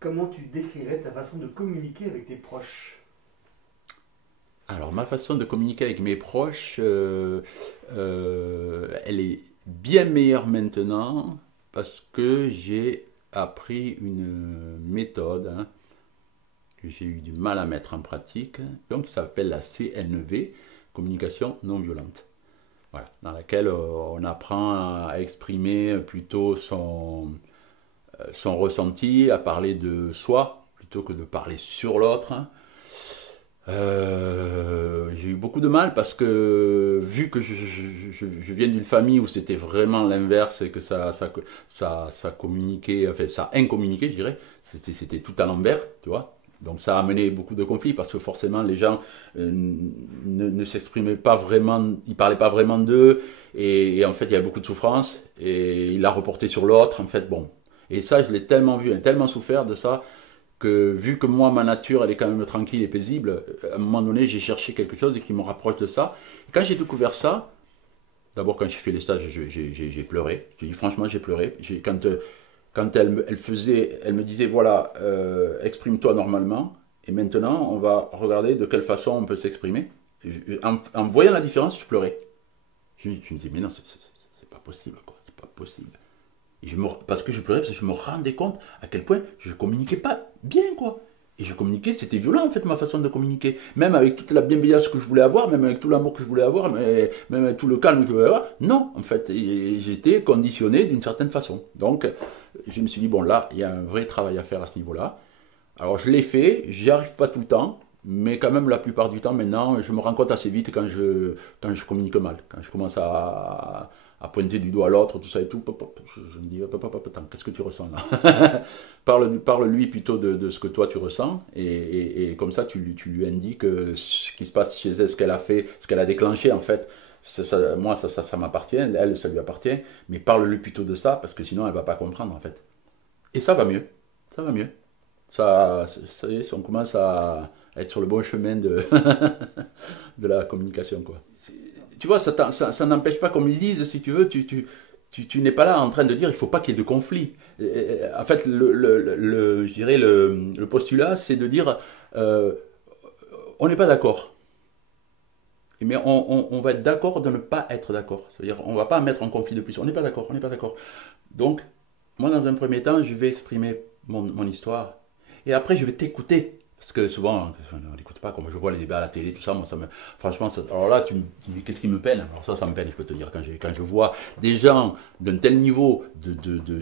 Comment tu décrirais ta façon de communiquer avec tes proches? Alors, ma façon de communiquer avec mes proches, elle est bien meilleure maintenant parce que j'ai appris une méthode, hein, que j'ai eu du mal à mettre en pratique, donc qui s'appelle la CNV, communication non violente. Voilà, dans laquelle on apprend à exprimer plutôt son ressenti, à parler de soi plutôt que de parler sur l'autre, hein. J'ai eu beaucoup de mal parce que vu que je viens d'une famille où c'était vraiment l'inverse et que ça communiquait, enfin ça incommuniquait, je dirais, c'était tout à l'envers, tu vois. Donc ça a amené beaucoup de conflits parce que forcément les gens ne s'exprimaient pas vraiment, ils parlaient pas vraiment d'eux et en fait il y avait beaucoup de souffrance et il l'a reporté sur l'autre en fait bon. Et ça je l'ai tellement vu, et tellement souffert de ça que vu que moi ma nature elle est quand même tranquille et paisible, à un moment donné j'ai cherché quelque chose qui me rapproche de ça. Et quand j'ai découvert ça, d'abord quand j'ai fait les stages j'ai pleuré. J'ai dit franchement j'ai pleuré. Quand elle me disait voilà exprime-toi normalement et maintenant on va regarder de quelle façon on peut s'exprimer. En voyant la différence je pleurais. Je me disais mais non c'est pas possible quoi, c'est pas possible. Parce que je pleurais, parce que je me rendais compte à quel point je communiquais pas bien, quoi. Et je communiquais, c'était violent en fait ma façon de communiquer. Même avec toute la bienveillance que je voulais avoir, même avec tout l'amour que je voulais avoir, même avec tout le calme que je voulais avoir. Non, en fait, j'étais conditionné d'une certaine façon. Donc, je me suis dit, bon là, il y a un vrai travail à faire à ce niveau-là. Alors, je l'ai fait, j'y arrive pas tout le temps, mais quand même la plupart du temps maintenant, je me rends compte assez vite quand je communique mal. Quand je commence à pointer du doigt à l'autre, tout ça et tout, je me dis, attends, qu'est-ce que tu ressens là? Parle-lui plutôt de ce que toi tu ressens, et comme ça tu lui indiques ce qui se passe chez elle, ce qu'elle a fait, ce qu'elle a déclenché en fait. Moi, ça m'appartient, elle, ça lui appartient, mais parle-lui plutôt de ça, parce que sinon elle va pas comprendre en fait. Et ça va mieux, ça va mieux. Ça y est, on commence à être sur le bon chemin de la communication, quoi. Tu vois, ça n'empêche pas, comme ils disent, si tu veux, tu n'es pas là en train de dire il ne faut pas qu'il y ait de conflit. En fait, je dirais le postulat, c'est de dire on n'est pas d'accord. Mais on va être d'accord de ne pas être d'accord. C'est-à-dire, on ne va pas mettre en conflit de plus. On n'est pas d'accord, on n'est pas d'accord. Donc, moi, dans un premier temps, je vais exprimer mon histoire. Et après, je vais t'écouter. Parce que souvent, on n'écoute pas, comme je vois les débats à la télé, tout ça, moi, franchement, alors là, tu me dis, qu'est-ce qui me peine? Alors ça me peine, je peux te dire, quand je vois des gens d'un tel niveau, je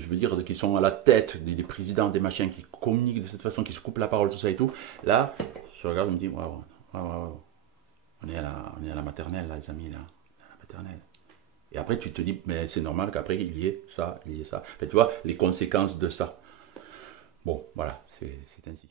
veux dire, qui sont à la tête, des présidents, des machins, qui communiquent de cette façon, qui se coupent la parole, tout ça et tout, là, je regarde et me dis, waouh, waouh, waouh, on est à la maternelle, là, les amis, là, à la maternelle. Et après, tu te dis, mais c'est normal qu'après, il y ait ça, il y ait ça. En fait, tu vois, les conséquences de ça. Bon, voilà, c'est ainsi.